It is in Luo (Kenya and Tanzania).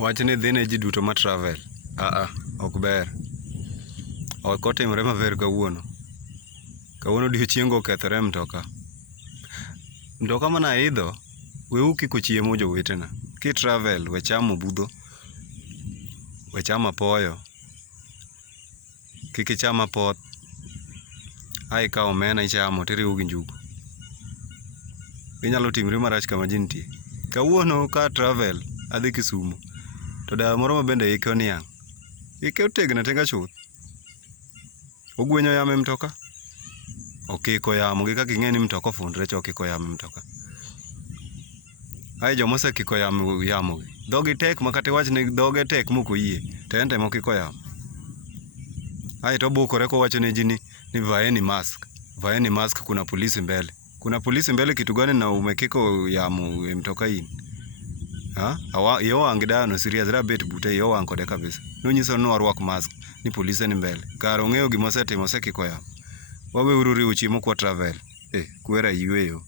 Wach ni dhi ne ji duto ma travel. Ok ber. Ok otimre maber kawuono. Kawuono odiochiengo okethore e mtoka. Mtoka mana idho, weuru kiko chiemo jowetena. Ki travel, we chamo budho. We chamo apoyo. Kik icham apoth. Ikawo omena ichamo tiriwo gi njugu. Inyalo timri marach kama ji nitie. Kawuono ka travel, adhi Kisumu. To dawa moro ma bende ike oniang'. Ike otegno atenga chuth. Ogwenyo yamo e mtoka. Okiko yamo gi kaka ing'e ni mtoka ofundre cha okiko yamo e mtoka. Joma osekiko yamo gi. Dhogi tek ma kata iwach ni dhoge tek mok oyie. To en to ema okiko yamo. To obukore kowacho ne ji ni vaeni mask. Vaeni mask kuna polisi mbele. Kuna polisi mbele kitu gani na umekiko yamo e mtoka in? Iyo wang' dano serious rabet bute iyo wang' kode kabisa. Nonyiso ni warwak mask ni polisi ni mbele. Kare ong'eyo gima osetimo osekiko yamo. Waweuru riwo chiemo kwa travel. Kwera yweyo.